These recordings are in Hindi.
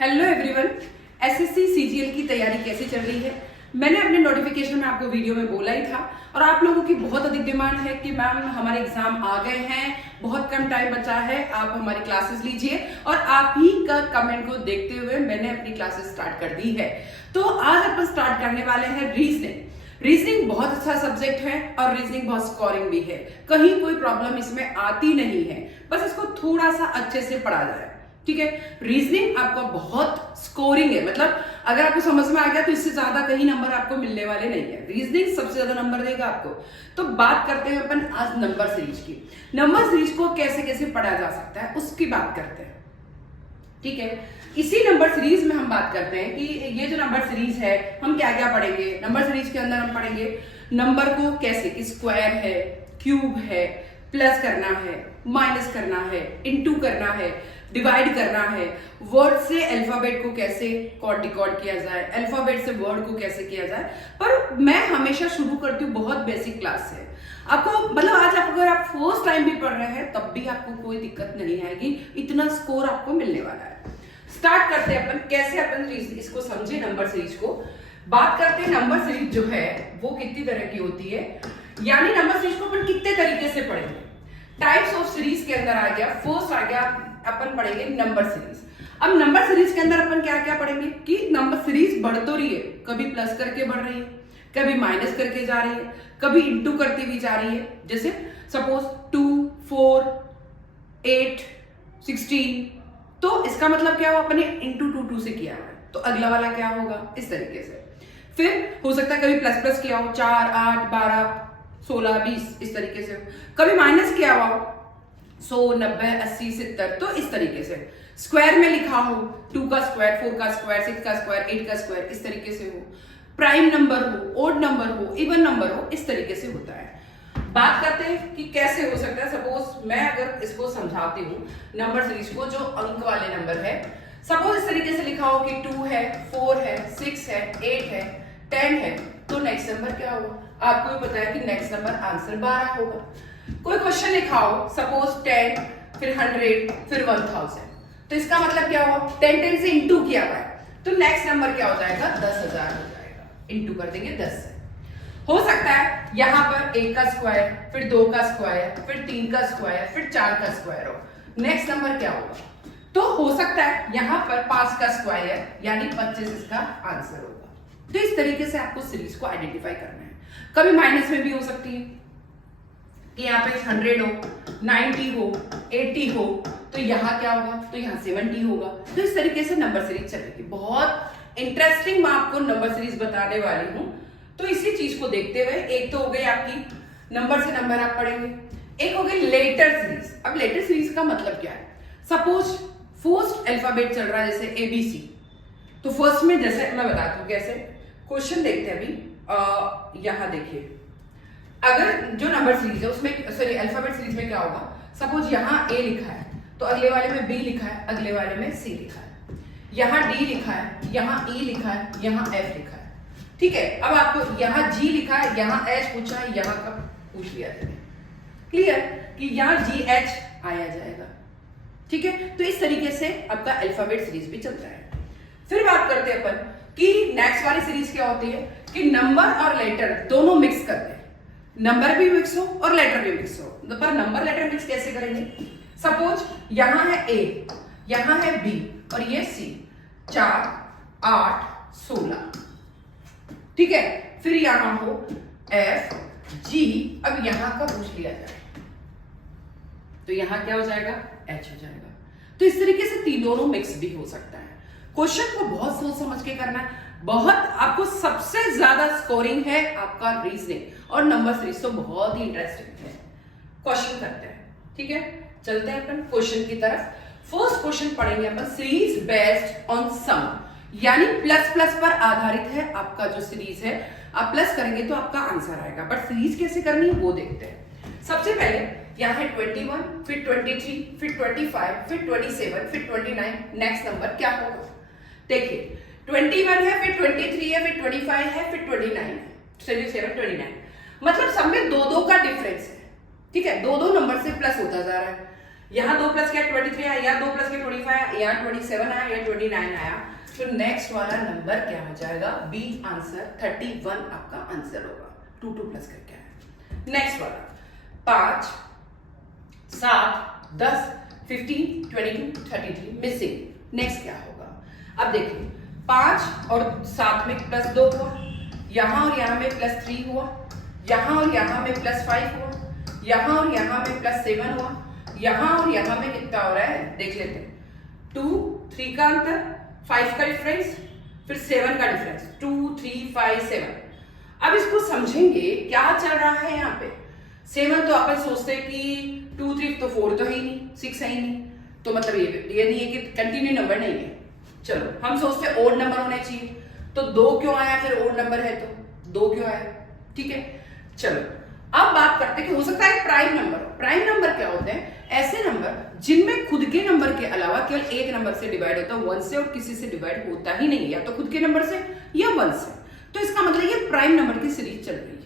हेलो एवरीवन, एसएससी सीजीएल की तैयारी कैसी चल रही है। मैंने अपने नोटिफिकेशन में आपको वीडियो में बोला ही था और आप लोगों की बहुत अधिक डिमांड है कि मैम हमारे एग्जाम आ गए हैं, बहुत कम टाइम बचा है, आप हमारी क्लासेस लीजिए। और आप ही का कमेंट को देखते हुए मैंने अपनी क्लासेस स्टार्ट कर दी है। तो आज अपन स्टार्ट करने वाले हैं रीजनिंग बहुत अच्छा सब्जेक्ट है और रीजनिंग बहुत स्कोरिंग भी है, कहीं कोई प्रॉब्लम इसमें आती नहीं है, बस इसको थोड़ा सा अच्छे से पढ़ा जाए। ठीक है, रीजनिंग आपका बहुत स्कोरिंग है, मतलब अगर आपको समझ में आ गया तो इससे ज्यादा कहीं नंबर आपको मिलने वाले नहीं है। रीजनिंग सबसे ज्यादा नंबर देगा आपको। तो बात करते हैं अपन आज नंबर सीरीज की। नंबर सीरीज को कैसे कैसे पढ़ा जा सकता है उसकी बात करते हैं। ठीक है, इसी नंबर सीरीज में हम बात करते हैं कि ये जो नंबर सीरीज है हम क्या क्या पढ़ेंगे। नंबर सीरीज के अंदर हम पढ़ेंगे नंबर को कैसे, कि स्क्वायर है, क्यूब है, प्लस करना है, माइनस करना है, इनटू करना है, डिवाइड करना है, वर्ड से अल्फाबेट को कैसे कॉड डिकोड किया जाए, अल्फाबेट से वर्ड को कैसे किया जाए। पर मैं हमेशा शुरू करती हूँ बहुत बेसिक क्लास से। आपको मतलब आज अगर आप फर्स्ट टाइम भी पढ़ रहे हैं तब भी आपको कोई दिक्कत नहीं आएगी, इतना स्कोर आपको मिलने वाला है। स्टार्ट करते हैं अपन कैसे अपन इसको समझे। नंबर सीरीज को बात करते हैं। नंबर सीरीज जो है वो कितनी तरह की होती है, यानी नंबर सीरीज को अपन कितने तरीके से पढ़ेंगे। टाइप्स ऑफ सीरीज के अंदर आ गया, फर्स्ट आ गया अपन पढ़ेंगे नंबर सीरीज। अब नंबर सीरीज के अंदर अपन क्या क्या पढ़ेंगे कि नंबर सीरीज बढ़ तो रही है, कभी प्लस करके बढ़ रही है, कभी माइनस करके जा रही है, कभी इंटू करती हुई जा रही है। जैसे सपोज 2, 4, 8, 16, तो इसका मतलब क्या हुआ, अपने इंटू 2 से किया है तो अगला वाला क्या होगा, इस तरीके से। फिर हो सकता है कभी प्लस प्लस किया हो, 4, 8, 12, 16, 20, इस तरीके से। कभी माइनस किया हुआ 100, 90, 80, 70, तो इस तरीके से। स्क्वायर में लिखा हो 2 का स्क्वायर, 4 का स्क्वायर, 6 का स्क्वायर, 8 का स्क्वायर, इस तरीके से हो। प्राइम नंबर हो, ओड नंबर हो, इवन नंबर हो, इस तरीके से होता है। बात करते हैं कि कैसे हो सकता है। सपोज मैं अगर इसको समझाती हूँ नंबर सीरीज को, जो अंक वाले नंबर है, सपोज इस तरीके से लिखा हो कि 2 है, 4 है, 6 है, 8 है, 10 है, तो नेक्स्ट नंबर क्या होगा, आपको भी पता है कि नेक्स्ट नंबर आंसर 12 होगा। कोई क्वेश्चन लिखा हो सपोज 10, फिर 100, फिर 1000, तो इसका मतलब क्या हुआ, 10 से इंटू किया हुआ है, तो नेक्स्ट नंबर क्या हो जाएगा, 10,000 हो जाएगा। इंटू कर देंगे 10 से। हो सकता है यहां पर 1 का स्क्वायर, फिर 2 का स्क्वायर, फिर 3 का स्क्वायर, फिर 4 का स्क्वायर हो, नेक्स्ट नंबर क्या होगा, तो हो सकता है यहां पर 5 का स्क्वायर यानी 25 इसका आंसर होगा। तो इस तरीके से आपको सीरीज को आइडेंटिफाई करना है। कभी माइनस में भी हो सकती है कि यहाँ पे 100 हो, 90 हो, 80 हो, तो यहाँ क्या होगा, तो यहाँ 70 होगा। तो इस तरीके से नंबर सीरीज चलेगी। बहुत इंटरेस्टिंग मैं आपको नंबर सीरीज बताने वाली हूँ। तो इसी चीज को देखते हुए, एक तो हो गई आपकी नंबर से नंबर आप पढ़ेंगे, एक हो गई लेटर सीरीज। अब लेटर सीरीज का मतलब क्या है, सपोज फर्स्ट अल्फाबेट चल रहा है जैसे ABC, तो फर्स्ट में जैसे मैं बताती हूँ कैसे। क्वेश्चन देखते हैं अभी। यहां देखिए, अगर जो नंबर सीरीज है उसमें, सॉरी अल्फाबेट सीरीज में क्या होगा, सपोज यहाँ A लिखा है तो अगले वाले में B लिखा है, अगले वाले में C लिखा है, यहाँ D लिखा है, यहाँ E लिखा है, यहाँ F लिखा है। ठीक है, अब आपको यहाँ G लिखा है, यहाँ H पूछा है, यहाँ का पूछ लिया जाए। क्लियर कि यहाँ GH आया जाएगा। ठीक है, तो इस तरीके से आपका अल्फाबेट सीरीज भी चलता है। फिर बात करते हैं अपन कि नेक्स्ट वाली सीरीज क्या होती है कि नंबर और लेटर दोनों मिक्स करते हैं। नंबर भी मिक्स हो और लेटर भी मिक्स हो, पर नंबर लेटर मिक्स कैसे करेंगे। सपोज यहां है A, यहां है B और ये C, 4, 8, 16। ठीक है, फिर यहां हो F, G, अब यहां का पूछ लिया जाए तो यहां क्या हो जाएगा, H हो जाएगा। तो इस तरीके से दोनों मिक्स भी हो सकता है। क्वेश्चन को बहुत सोच समझ के करना है। बहुत आपको सबसे ज्यादा स्कोरिंग है आपका रीजनिंग, और नंबर सीरीज तो बहुत ही इंटरेस्टिंग है। क्वेश्चन करते हैं, ठीक है, चलते हैं अपन क्वेश्चन की तरफ। फर्स्ट क्वेश्चन पढ़ेंगे अपन, सीरीज बेस्ड ऑन सम, यानी प्लस प्लस पर आधारित है आपका जो सीरीज है। आप प्लस करेंगे तो आपका आंसर आएगा, बट सीरीज कैसे करनी है वो देखते हैं। सबसे पहले यहाँ है 21, फिर 23, फिर 25, फिर 27, फिर 29, नेक्स्ट नंबर क्या होगा। देखिए 21 है, फिर 23 है, फिर 25 है, फिर 29 है, 29, मतलब सब में 2-2 का डिफरेंस है। ठीक है, 2-2 नंबर से प्लस होता जा रहा है। यहाँ 2 प्लस क्या 23 आया, यहाँ 2 प्लस क्या 25 आया, यहाँ 27 आया, यहाँ 29 आया। तो नेक्स्ट वाला नंबर क्या हो जाएगा, बी आंसर 31 आपका आंसर होगा। 2 प्लस करके आया। नेक्स्ट वाला 5 7 10 15 22 33 मिसिंग। नेक्स्ट क्या होगा, अब देखिए 5 और 7 में प्लस 2 हुआ, यहाँ और यहाँ में प्लस 3 हुआ, यहाँ और यहाँ में प्लस 5 हुआ, यहाँ और यहाँ में प्लस 7 हुआ, यहाँ और यहाँ में कितना हो रहा है देख लेते हैं। 2 3 का अंतर, 5 का डिफरेंस, फिर 7 का डिफरेंस, 2 3 5 7। अब इसको समझेंगे क्या चल रहा है यहाँ पे। 7 तो अपन सोचते हैं कि 2 3 तो 4 तो है ही नहीं, 6 है ही नहीं, तो मतलब ये नहीं है कि कंटिन्यू नंबर नहीं है। चलो हम सोचते हैं ओड नंबर होने चाहिए, तो 2 क्यों आया, फिर ओड नंबर है तो 2 क्यों आया, ठीक है। चलो अब बात करते हैं कि हो सकता है प्राइम नंबर। प्राइम नंबर क्या होते हैं, ऐसे नंबर जिनमें खुद के नंबर के अलावा केवल एक नंबर से डिवाइड होता है, 1 से, और किसी से डिवाइड होता ही नहीं, या तो खुद के नंबर से या 1 से। तो इसका मतलब ये प्राइम नंबर की सीरीज चल रही है।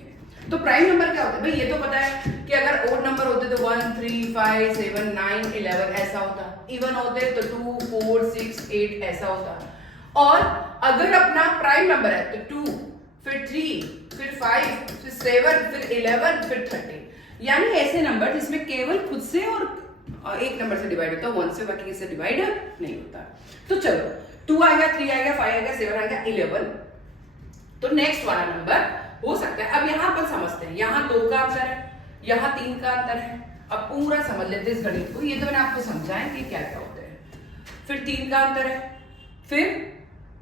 तो प्राइम नंबर क्या होता है भाई, ये तो पता है कि अगर ओड नंबर होते तो 1 3 5 7 9 11 ऐसा होता, इवन होते तो 2 4 6 8 ऐसा होता। और अगर अपना प्राइम नंबर है तो 2 फिर 3 फिर 5 फिर 7 फिर 11 फिर 13, यानी ऐसे नंबर जिसमें केवल खुद से और एक नंबर से डिवाइड होता है, 1 से, बाकी से डिवाइड नहीं होता। तो चलो 2 आ गया, 3 आ गया, 5 आ गया, 7 आ गया, 11। तो नेक्स्ट वाला नंबर हो सकता है। अब यहां पर समझते हैं, यहां 2 का अंतर है, यहां 3 का अंतर है। अब पूरा समझ लेते हैं इस गणित को, ये तो मैंने आपको समझाया कि क्या क्या होता है। फिर 3 का अंतर है, फिर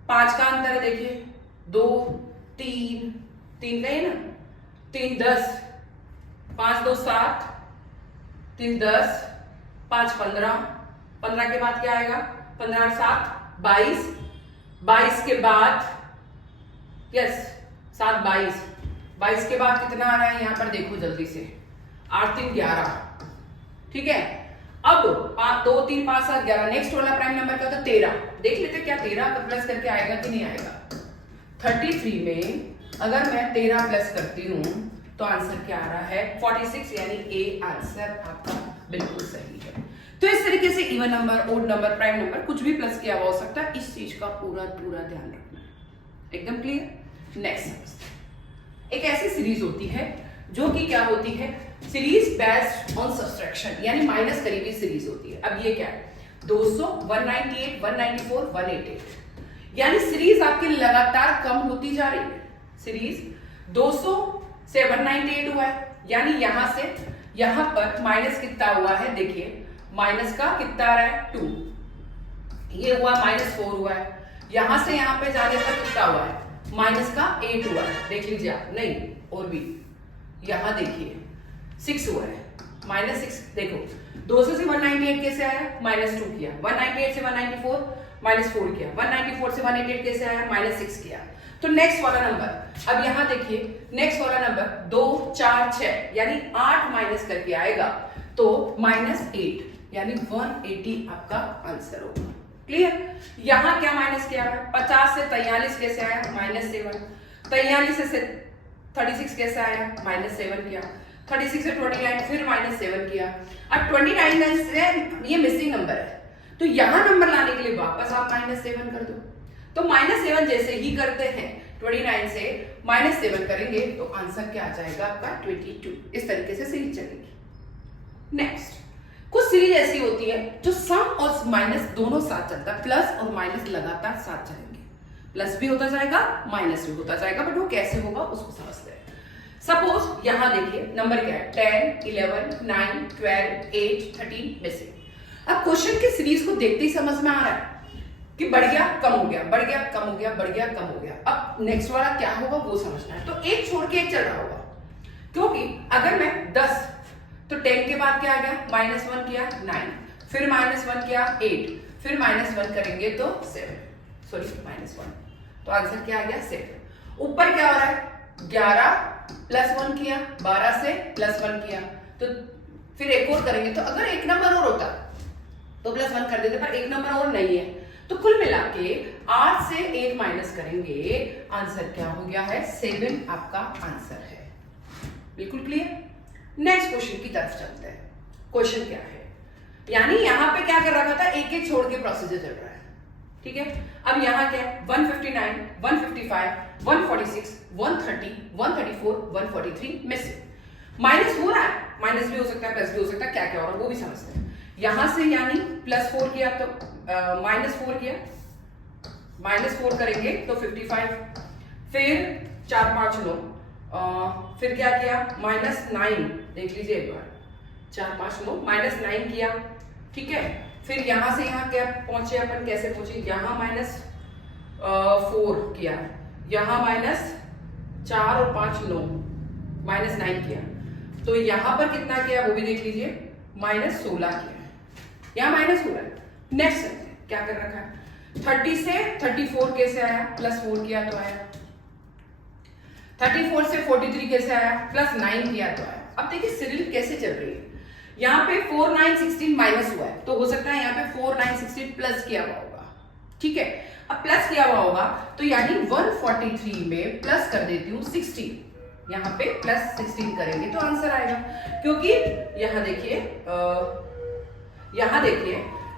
5 का अंतर है, देखिए 2 3 3 का है ना, 3 10 5 2 7 3 10 5 15 15 के बाद क्या आएगा, 15 और 7 22 22 के बाद यस 7 22 22 के बाद कितना आ रहा है यहाँ पर देखो जल्दी से, 8 3 11, ठीक है। अब 2 3 5 7 11, नेक्स्ट वाला प्राइम नंबर क्या होता है 13। देख लेते क्या 13 का प्लस करके आएगा कि नहीं आएगा। 33 में अगर मैं 13 प्लस करती हूँ तो आंसर क्या आ रहा है 46, यानी ए आंसर आपका बिल्कुल सही है। तो इस तरीके से even number, odd number, prime number कुछ भी प्लस किया हुआ हो सकता है, इस चीज का पूरा ध्यान रखना है। एकदम क्लियर। नेक्स्ट एक ऐसी सीरीज होती है जो कि क्या होती है, सीरीज बेस्ड ऑन सब्सट्रैक्शन, यानी माइनस करीबी सीरीज होती है। अब ये क्या है 200 198 194 188, यानी सीरीज आपकी लगातार कम होती जा रही है। सीरीज 200 से 198 हुआ है, यानी यहां से यहां पर माइनस कितना हुआ है, देखिए माइनस का कितना आ रहा है 2, ये हुआ -4 हुआ है। यहां से यहां पे जाने पर कितना हुआ है, माइनस का 8 हुआ है, देख लीजिए आप, नहीं और भी यहां देखिए 6 हुआ है, -6। देखो 200 से 198 कैसे आया, -2 किया, 198 से 194 -4 किया, 194 से 188 कैसे आया, -6 किया। तो नेक्स्ट वाला नंबर, अब यहां देखिए नेक्स्ट वाला नंबर 2 4 6, यानी 8 माइनस करके आएगा, तो -8, यानी 180 आपका आंसर होगा। क्लियर। यहां क्या माइनस किया है, 50 से 43 कैसे आया, -7, 43 से 36 कैसे आया, -7 किया, 36 से 29 फिर -7 किया। अब 29 से ये मिसिंग नंबर है, तो यहां नंबर लाने के लिए वापस आप -7 कर दो। तो -7 जैसे ही करते हैं 29 से -7 करेंगे तो आंसर क्या आ जाएगा आपका 22। इस तरीके से सीरीज चलेगी। नेक्स्ट कुछ सीरीज ऐसी होती है जो सम और माइनस दोनों साथ चलता है, प्लस और माइनस लगातार साथ चलेंगे, प्लस भी होता जाएगा माइनस भी होता जाएगा, बट वो कैसे होगा उसको समझते हैं। सपोज यहां देखिए नंबर क्या है 10 11 9 12 8 13 मिसिंग। अब क्वेश्चन की सीरीज को देखते ही समझ में आ रहा है कि बढ़ गया कम हो गया, बढ़ गया कम हो गया, बढ़ गया कम हो गया। अब नेक्स्ट वाला क्या होगा वो समझना है। तो एक छोड़ के एक चल रहा होगा, क्योंकि अगर मैं 10 तो 10 के बाद क्या आ गया, -1 किया 9, फिर -1 किया 8, फिर -1 करेंगे तो 7, सॉरी -1, तो आंसर क्या आ गया 7। ऊपर क्या हो रहा है 11 +1 किया, 12 से +1 किया, तो फिर एक और करेंगे। तो अगर एक नंबर और होता तो +1 कर देते, पर एक नंबर और नहीं है, तो कुल मिला के 8 से 8 माइनस करेंगे, आंसर क्या हो गया है 7 आपका आंसर है। बिल्कुल क्लियर। नेक्स्ट क्वेश्चन की तरफ चलते हैं। क्वेश्चन क्या है, यानी यहाँ पे क्या कर रखा था, एक एक छोड़ के प्रोसीजर चल रहा है, ठीक है। अब यहाँ क्या है, 159, 155, 146, 130, 134, 143 मिसिंग। माइनस हो रहा है, माइनस भी हो सकता है, प्लस भी हो सकता है, क्या क्या हो रहा है वो भी समझते हैं। यहां से यानी +4 किया तो -4 किया, -4 करेंगे तो 55, फिर 4 5 9, फिर क्या किया, -9, देख लीजिए एक बार, 4 5 9 -9 किया, ठीक है। फिर यहां से यहां क्या पहुंचे अपन, कैसे पहुंचे, यहां -4 किया, यहां -4 और 5 9, -9 किया, तो यहां पर कितना किया वो भी देख लीजिए, -16 किया, यहां माइनस हो रहा है। नेक्स्ट क्या कर रखा है, 30 से 34 कैसे आया, +4 किया तो आया, 34 से 43 कैसे आया, +9 किया तो आया। अब देखिए सीरियल कैसे चल रही है, यहाँ पे 4 9 16 माइनस हुआ है, तो हो सकता है यहाँ पे 4 9 16 प्लस किया हुआ होगा, ठीक है। अब प्लस किया हुआ होगा तो यानी 143 में प्लस कर देती हूँ 16, यहाँ पे +16 करेंगे तो आंसर आएगा, क्योंकि यहाँ देखिए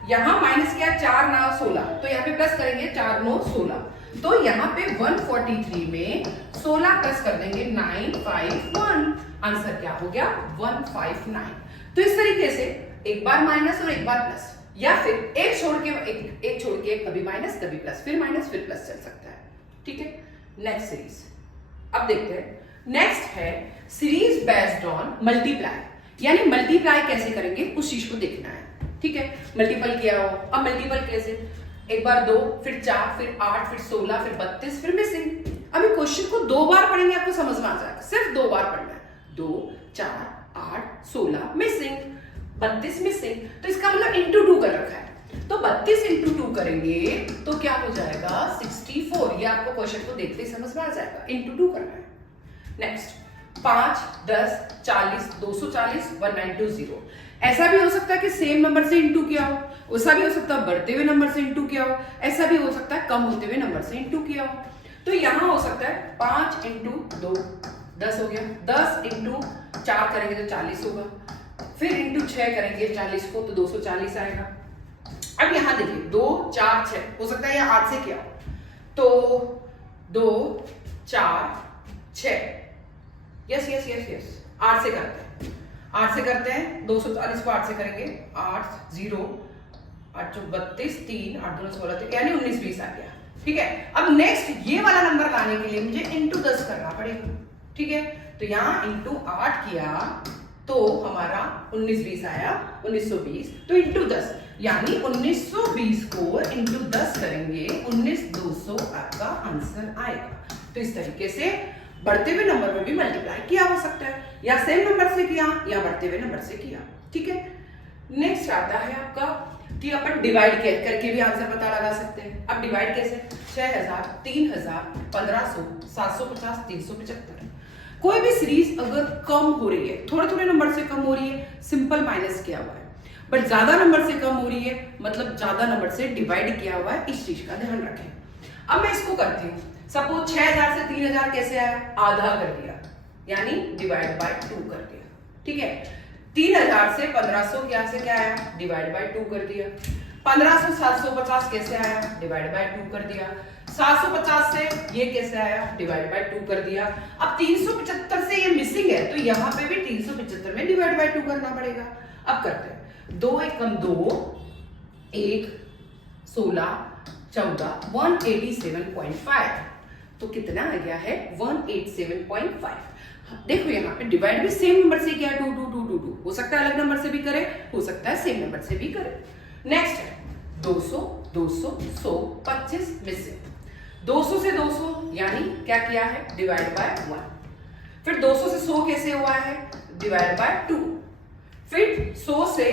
यहाँ माइनस क्या, 4 9 16, तो यहाँ पे प्लस करेंगे 4 9 16, तो यहाँ पे 143 में 16 प्लस कर देंगे 951, आंसर क्या हो गया 159। तो इस तरीके से एक बार माइनस और एक बार प्लस, या फिर एक छोड़ के कभी माइनस कभी प्लस, फिर माइनस फिर प्लस चल सकता है, ठीक है। नेक्स्ट सीरीज अब देखते हैं। नेक्स्ट है सीरीज बेस्ड ऑन मल्टीप्लाई, यानी मल्टीप्लाई कैसे करेंगे उस चीज को देखना है, ठीक है। मल्टीपल किया हो, अब मल्टीपल कैसे, एक बार 2, फिर 4, फिर 8, फिर 16, फिर 32, फिर मिसिंग। अभी क्वेश्चन को 2 बार पढ़ेंगे आपको समझ में आ जाएगा, सिर्फ 2 बार पढ़ना है, 2 4 8 16 मिसिंग, 32 मिसिंग, तो इसका मतलब इंटू 2 कर रखा है, तो 32 इंटू 2 करेंगे तो क्या हो जाएगा 64, ये आपको क्वेश्चन को देखते ही समझ में आ जाएगा, इंटू 2 करना है। नेक्स्ट 5 10 40 240 1920, ऐसा भी हो सकता है कि सेम नंबर से इंटू किया हो, ऐसा भी हो सकता है बढ़ते हुए नंबर से इंटू किया हो, ऐसा भी हो सकता है कम होते हुए नंबर से इंटू किया हो। तो यहां हो सकता है 5 इंटू 2 10 हो गया, 10 इंटू 4 करेंगे तो 40 होगा, फिर इंटू 6 करेंगे 40 को तो 240 आएगा। अब यहां देखिए 2 4 6, हो सकता है यह 8 से किया हो, तो 2 4 6, यस यस यस यस 8 से करते हैं, 8 से करते हैं, 240 को 8 से करेंगे, 8 0 8 32 3 8 2 16, यानी 19 20 आ गया, ठीक है। अब नेक्स्ट ये वाला नंबर लाने के लिए मुझे इंटू 10 करना पड़ेगा, ठीक है। तो यहाँ इंटू 8 किया तो हमारा 19 20 आया, 1920, तो इंटू 10 यानी 1920 को इंटू 10 करेंगे, 19 200 आपका आंसर आएगा। तो इस तरीके से बढ़ते हुए नंबर में भी मल्टीप्लाई किया हो सकता है, या सेम नंबर से किया या बढ़ते हुए नंबर से किया, ठीक है। नेक्स्ट आता है आपका कि अपन डिवाइड करके भी आंसर पता लगा सकते हैं। अब डिवाइड कैसे, 6000 3000 1500 750 375, कोई भी सीरीज अगर कम हो रही है, थोड़े थोड़े नंबर से कम हो रही है, सिंपल माइनस किया हुआ है, बट ज्यादा नंबर से कम हो रही है मतलब ज्यादा नंबर से डिवाइड किया हुआ है, इस चीज का ध्यान रखें। अब मैं इसको करती हूँ, सपोज 6000 से 3000 कैसे आया, आधा कर दिया, यानी डिवाइड बाय 2 कर दिया, ठीक है। 3000 से 1500 क्या से क्या आया, डिवाइड बाय 2 कर दिया। 1500 750 कैसे आया, डिवाइड बाय 2 कर दिया। 750 से ये कैसे आया, डिवाइड बाय 2 कर दिया। अब 375 से ये मिसिंग है, तो यहाँ पे भी 375 में डिवाइड बाय 2 करना पड़ेगा। अब करते हैं, 2 एकम 2, 1 16 14 187.5, तो कितना आ गया है 187.5। देखो यहाँ पे डिवाइड भी सेम नंबर से किया, 2 2 2 2 2, हो सकता है अलग नंबर से भी करे, हो सकता है सेम नंबर से भी करे। नेक्स्ट है 200 200 100 25 मिसिंग, 200 से 200 यानी क्या किया है, डिवाइड बाय 1। फिर 200 से 100 कैसे हुआ है, डिवाइड बाय 2। फिर 100 से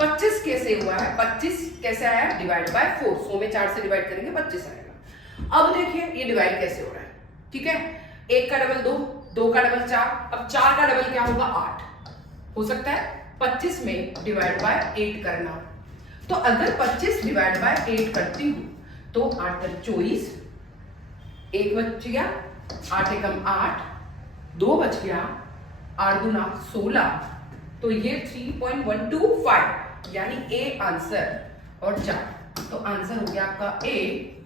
25 कैसे हुआ है, 25 कैसे आया, डिवाइड बाय 4। 100 में 4 से डिवाइड करेंगे 25 आएगा। अब देखिए ये डिवाइड कैसे हो रहा है, ठीक है। 1 का डबल 2, 2 का डबल 4, अब 4 का डबल क्या होगा 8, हो सकता है 25 में डिवाइड बाय 8 करना। तो अगर 25 डिवाइड बाय 8 करती हूं तो 8 24, 1 बच गया, 8 एकम 8, 2 बच गया, 8 दूना 16, तो ये 3.125, यानी ए आंसर और 4, तो आंसर हो गया आपका ए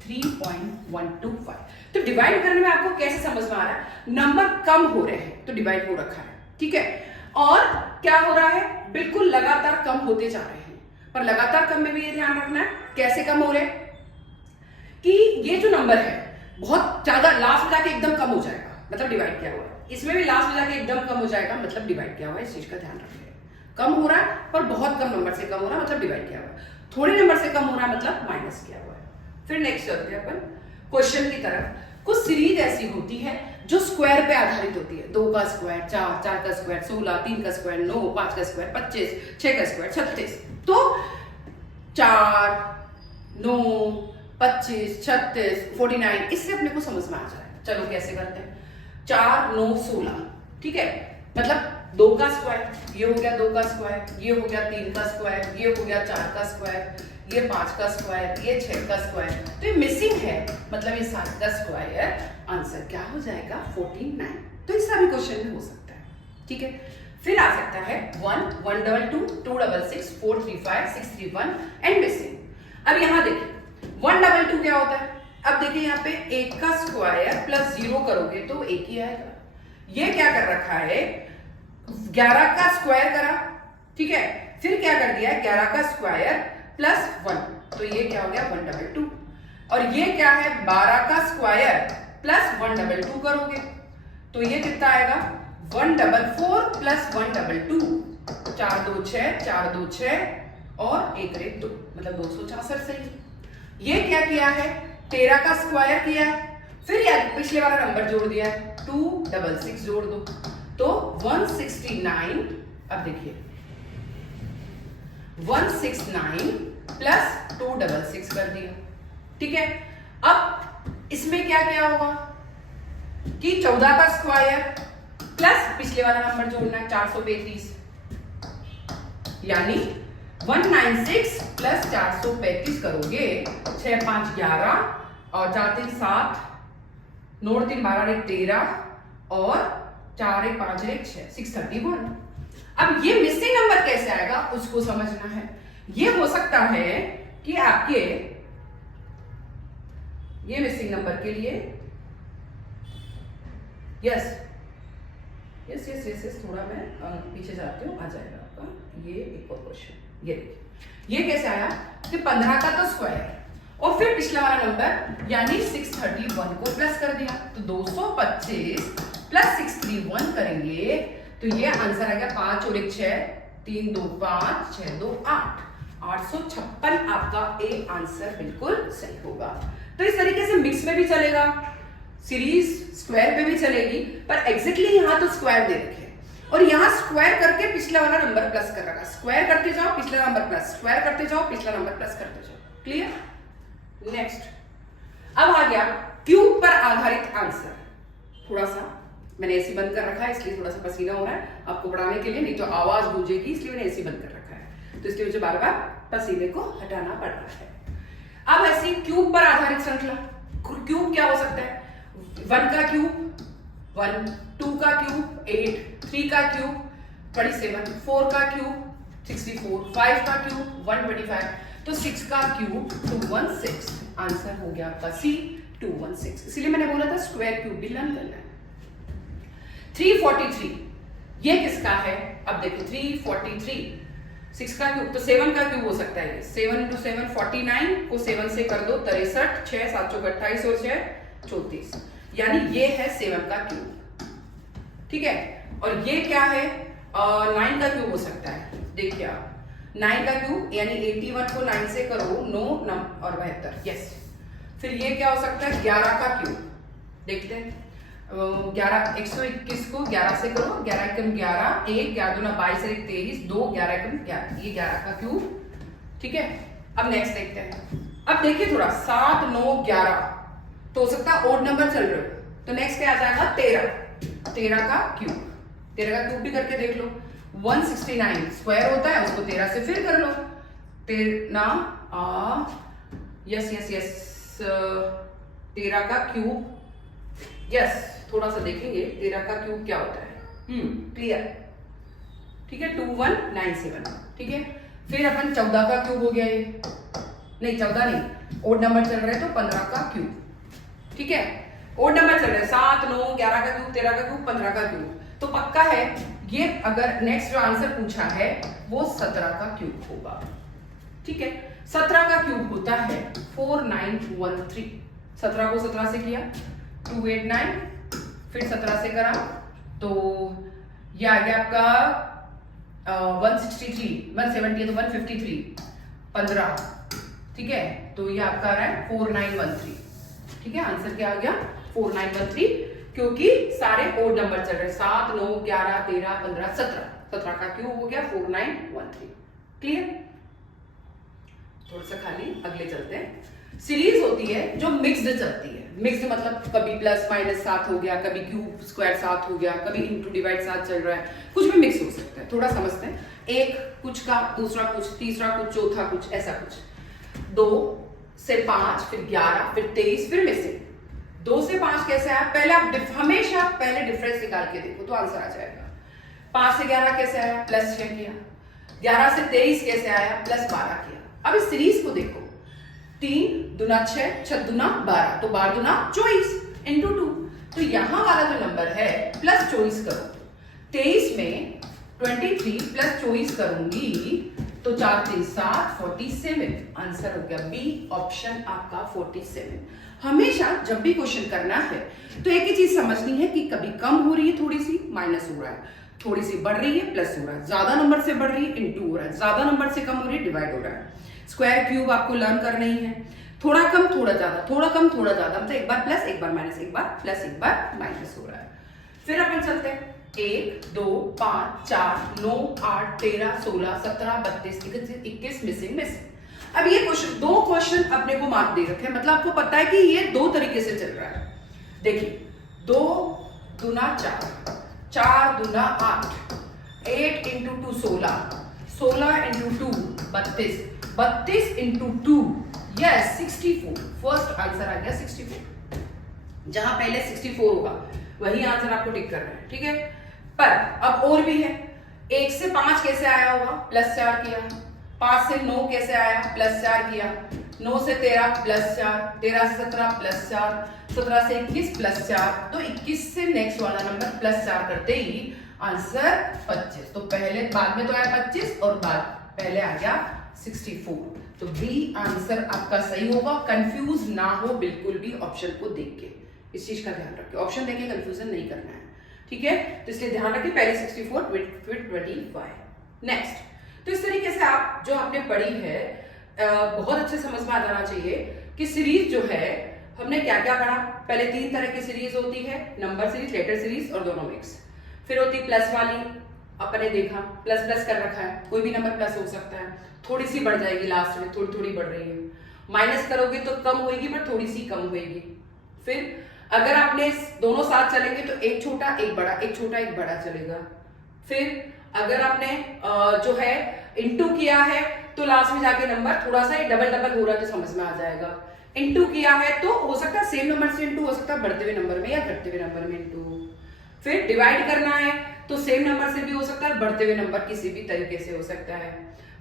3.125। तो डिवाइड करने में आपको कैसे समझ में आ रहा है, नंबर कम हो रहे हैं तो डिवाइड हो रखा है, ठीक है। और क्या हो रहा है, बिल्कुल लगातार कम होते जा रहे हैं, पर लगातार कम में भी ये ध्यान रखना है कैसे कम हो रहे हैं कि ये जो नंबर है बहुत ज्यादा लास्ट में जाके एकदम कम हो जाएगा, मतलब डिवाइड किया हुआ है, इसमें भी लास्ट में जाके एकदम कम हो जाएगा, मतलब डिवाइड किया हुआ है। इस चीज का ध्यान रखिए, कम हो रहा है पर बहुत कम नंबर से कम हो रहा है, मतलब डिवाइड किया हुआ है। थोड़े नंबर से कम हो रहा है, मतलब माइनस किया हुआ है। फिर नेक्स्ट चलते हैं अपन क्वेश्चन की तरफ। कुछ सीरीज ऐसी होती है जो स्क्वायर पे आधारित होती है, 2 का स्क्वायर 4, 4 का स्क्वायर 16, 3 का स्क्वायर 9, 5 का स्क्वायर 25, 6 का स्क्वायर 36। तो 4, 9, 25, 36, 49, इससे अपने को समझ में आ जाए। चलो कैसे करते हैं, 4, 9, 16, ठीक है, मतलब 2 का स्क्वायर, ये हो गया 2 का स्क्वायर, ये हो गया 3 का स्क्वायर, ये हो गया 4 का स्क्वायर, ये 5 का स्क्वायर, ये 6 का स्क्वायर, तो ये मिसिंग है, मतलब ये 7 का स्क्वायर। आंसर क्या हो जाएगा 49। तो इसका भी क्वेश्चन में हो सकता है, ठीक है। फिर आ सकता है 1, 122, 266, 435, 631 एंड मिसिंग। अब यहां देखिए 122 क्या होता है, अब देखिए यहाँ पे 1 का स्क्वायर प्लस 0 करोगे तो 1 ही आएगा। ये क्या कर रखा है, 11 का स्क्वायर करा, ठीक है, फिर क्या कर दिया 11 का स्क्वायर प्लस 1, तो ये क्या हो गया 122। और ये क्या है 12 का स्क्वायर प्लस 122 करोगे तो ये कितना आएगा 144 प्लस 122, 4 2 6, 4 2 6 और 1 1 2, मतलब 266 सही। ये क्या किया है 13 का स्क्वायर किया है, फिर यार पिछले वाला नंबर जोड़ दिया है, 266 जोड़ दो तो 169। अब देखिए 169 प्लस 266 कर दिया, ठीक है। अब इसमें क्या क्या होगा कि 14 का स्क्वायर प्लस पिछले वाला नंबर जोड़ना है 435, यानी 196 प्लस 435 करोगे 6 5 11 और 4 3 7, 9 3 12 1 13 और 4 1 5 1 6, 631। अब ये मिसिंग नंबर कैसे आएगा उसको समझना है। ये हो सकता है कि आपके ये मिसिंग नंबर के लिए yes yes yes yes yes, थोड़ा मैं पीछे जाती हूँ, आ जाएगा आपका ये एक और क्वेश्चन। ये देखिए ये कैसे आया कि 15 का तो स्क्वायर और फिर पिछला वाला नंबर यानी 631 को प्लस कर दिया, तो 225 प्लस 631 करेंगे तो ये आंसर आ गया 5 और 1 6, 3 2 5, 6 2 8, 856 आपका ए आंसर बिल्कुल सही होगा। तो इस तरीके से मिक्स में भी चलेगा, सीरीज स्क्वायर पे भी चलेगी, पर एग्जैक्टली यहां तो स्क्वायर दे रखे और यहां स्क्वायर करके पिछला वाला नंबर प्लस कर रखा, स्क्वायर करते जाओ पिछला नंबर प्लस, स्क्वायर करते जाओ पिछला नंबर प्लस करते जाओ। क्लियर। नेक्स्ट अब आ गया क्यूब पर आधारित आंसर। थोड़ा सा मैंने एसी बंद कर रखा है इसलिए थोड़ा सा पसीना हो रहा है आपको पढ़ाने के लिए, नहीं तो आवाज गूंजेगी, इसलिए मैंने एसी बंद कर रखा है, तो इसलिए मुझे बार बार पसीने को हटाना पड़ रहा है। अब ऐसी क्यूब पर आधारित श्रृंखला, क्यूब क्या हो सकता है 1 का क्यूब 1, 2 का क्यूब 8, 3 का क्यूब 27, 4 का क्यूब 64, 5 का क्यूब 125, तो 6 का क्यूब 216। आंसर हो गया आपका सी 216। इसलिए मैंने बोला था स्क्वायर क्यूब भी लर्न करना है। 343 ये किसका है, अब देखो 343 6 का क्यूब, तो 7 का क्यूब हो सकता है, 7 × 7 49 को 7 से कर दो 63, 6 7 चौक 28 और 6 34, यानी ये है 7 का क्यूब, ठीक है। और ये क्या है 9 का क्यूब हो सकता है, देखिए आप 9 का क्यूब यानी 81 को 9 से करो 9 और 72, यस। फिर ये क्या हो सकता है 11 का क्यूब, देखते हैं 11 121 को 11 से करो, 11 एकम 11, 1 11 दूना 22 1 23, 2 11 एकम 11, ये 11 का क्यूब, ठीक है। अब नेक्स्ट देखते हैं, अब देखिए थोड़ा 7 9 11 तो हो सकता है ओड नंबर चल रहे हो, तो नेक्स्ट क्या आ जाएगा 13 का क्यूब, 13 का क्यूब भी करके देख लो। 169 स्क्वायर होता है उसको 13 से फिर कर लो, 13 यस यस यस 13 का क्यूब, यस थोड़ा सा देखेंगे 13 का क्यूब क्या होता है, क्लियर, ठीक है 2197, ठीक है। फिर अपन 14 का क्यूब हो गया ये, नहीं 14 नहीं, ओड नंबर चल रहे तो 15 का क्यूब, ठीक है। ओड नंबर चल रहे 7, 9, 11 का क्यूब, 13 का क्यूब, 15 का क्यूब, तो पक्का है ये अगर नेक्स्ट जो आंसर पूछा है वो 17 का क्यूब होगा, ठीक है। 17 का क्यूब होता है 4913। 17 को 17 से किया 289, फिर 17 से करा तो ये आ गया आपका 163, 170 तो 153, 15, ठीक है। तो ये आपका आ रहा है 4913, ठीक है। आंसर क्या आ गया 4913, क्योंकि सारे ओड नंबर चल रहे 7, 9, 11, 13, 15, 17, 17 का क्यूब हो गया 4913। क्लियर? थोड़ा सा खाली अगले चलते हैं। सीरीज होती है जो मिक्स्ड चलती है। मिक्स्ड मतलब कभी प्लस माइनस 7 हो गया, कभी क्यूब स्क्वायर 7 हो गया, कभी इंटू डिवाइड 7 चल रहा है, कुछ भी मिक्स हो सकता है। थोड़ा समझते हैं, एक कुछ का, दूसरा कुछ, तीसरा कुछ, चौथा कुछ, ऐसा कुछ। 2 से 5, फिर 11, फिर 23, फिर मिसिंग। 2 से 5 कैसे आया, पहले आप हमेशा पहले डिफरेंस निकाल के देखो तो आंसर आ जाएगा। 5 से 11 कैसे आया, प्लस 6 किया। 11 से 23 कैसे आया, प्लस 12 किया। अब इस सीरीज को देखो, 3 दूना 6, 6 दूना 12, तो 12 दूना 24 इंटू 2। तो यहां वाला जो नंबर है प्लस 24 करो, 23 में 23 प्लस 24 करूंगी तो 4 3 7, 47। आंसर हो गया बी ऑप्शन आपका 47। हमेशा जब भी क्वेश्चन करना है तो एक ही चीज समझनी है कि कभी कम हो रही है, थोड़ी सी माइनस हो रहा है, थोड़ी सी बढ़ रही है प्लस हो रहा है, ज्यादा नंबर से बढ़ रही है इंटू हो रहा है, ज्यादा नंबर से कम हो रही है डिवाइड हो रहा है। स्क्वायर क्यूब आपको लर्न करना ही है, थोड़ा कम थोड़ा ज्यादा, थोड़ा कम थोड़ा ज्यादा, मतलब एक बार प्लस एक बार माइनस, एक बार प्लस एक बार माइनस हो रहा है। फिर अपन चलते हैं 1 2 5 4 9 8 13 16 17 32 21 मिसिंग। अब ये क्वेश्चन, 2 क्वेश्चन अपने को मार्क दे रखे हैं, मतलब आपको पता है कि ये 2 तरीके से चल रहा है। देखिए 2 दूना 4, 4 दूना 8, 8 into 2 16, 16 into 2 32, 32 into 2 yes 64। First answer आ गया 64। जहां पहले 64 होगा वही आंसर आपको टिक करना है, ठीक है। पर अब और भी है, 1 से 5 कैसे आया होगा, प्लस 4 किया। 5 से 9 कैसे आया, प्लस 4 किया। 9 से 13 प्लस 4, 13 से 17 प्लस 4, 17 से 21 प्लस 4, तो 21 से नेक्स्ट वाला नंबर प्लस 4 करते ही आंसर 25। तो पहले बाद में तो आया 25 और बाद पहले आ गया 64। तो बी आंसर आपका सही होगा। कंफ्यूज ना हो बिल्कुल भी ऑप्शन को देख के, इस चीज का ध्यान रखिए, ऑप्शन देख के कंफ्यूजन नहीं करना है, ठीक है। तो इसलिए ध्यान रखिए, पहले 64 फिर 25। नेक्स्ट, तो इस तरीके से आप जो आपने पढ़ी है बहुत अच्छे समझ में आ जाना चाहिए कि सीरीज जो है हमने क्या क्या पढ़ा। पहले 3 तरह की सीरीज होती है, नंबर सीरीज, लेटर सीरीज और दोनों मिक्स। फिर होती प्लस वाली, अपने देखा प्लस प्लस कर रखा है, कोई भी नंबर प्लस हो सकता है, थोड़ी सी बढ़ जाएगी लास्ट में, थोड़ी थोड़ी बढ़ रही है। माइनस करोगे तो कम होगी पर थोड़ी सी कम होगी। फिर अगर आपने दोनों साथ चलेंगे तो एक छोटा एक बड़ा, एक छोटा एक बड़ा चलेगा। फिर अगर आपने जो है इंटू किया है तो लास्ट में जाके नंबर थोड़ा सा डबल डबल हो रहा है तो समझ में आ जाएगा। इंटू किया है तो हो सकता है सेम नंबर से इंटू हो सकता है, बढ़ते हुए नंबर में या घटते हुए नंबर में इंटू। फिर डिवाइड करना है तो सेम नंबर से भी हो सकता है, बढ़ते हुए नंबर किसी भी तरीके से हो सकता है।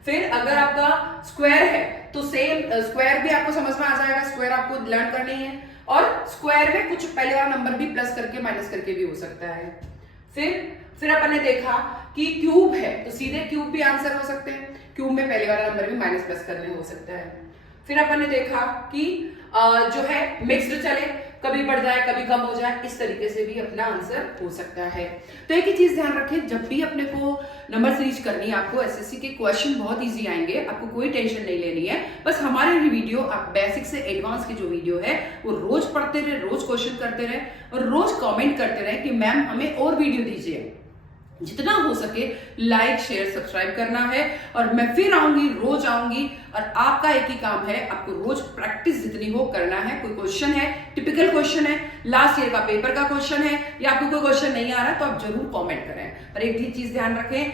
फिर अगर आपका स्क्वायर है तो सेम स्क्वायर भी आपको समझ में आ जाएगा, स्क्वायर आपको लर्न करनी है। और स्क्वायर में कुछ पहले वाला नंबर भी प्लस करके माइनस करके भी हो सकता है। फिर अपन ने देखा कि क्यूब है तो सीधे क्यूब भी आंसर हो सकते हैं, क्यूब में पहले वाला नंबर भी माइनस प्लस करने हो सकता है। फिर अपन ने देखा कि जो है मिक्स्ड चले, कभी बढ़ जाए कभी कम हो जाए, इस तरीके से भी अपना आंसर हो सकता है। तो एक ही चीज ध्यान रखें, जब भी अपने को नंबर सीरीज करनी है, आपको एसएससी के क्वेश्चन बहुत इजी आएंगे, आपको कोई टेंशन नहीं लेनी है। बस हमारे वीडियो आप बेसिक से एडवांस की जो वीडियो है वो रोज पढ़ते रहे, रोज क्वेश्चन करते रहे और रोज कमेंट करते रहे कि मैम हमें और वीडियो दीजिए। जितना हो सके लाइक शेयर सब्सक्राइब करना है। और मैं फिर आऊंगी, रोज आऊंगी, और आपका एक ही काम है, आपको रोज प्रैक्टिस जितनी हो करना है। कोई क्वेश्चन है, टिपिकल क्वेश्चन है, लास्ट ईयर का पेपर का क्वेश्चन है, या आपको कोई क्वेश्चन नहीं आ रहा तो आप जरूर कमेंट करें। पर एक ही चीज ध्यान रखें,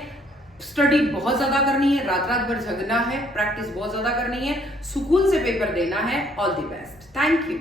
स्टडी बहुत ज्यादा करनी है, रात रात भर जगना है, प्रैक्टिस बहुत ज्यादा करनी है, सुकून से पेपर देना है। All the best, thank you.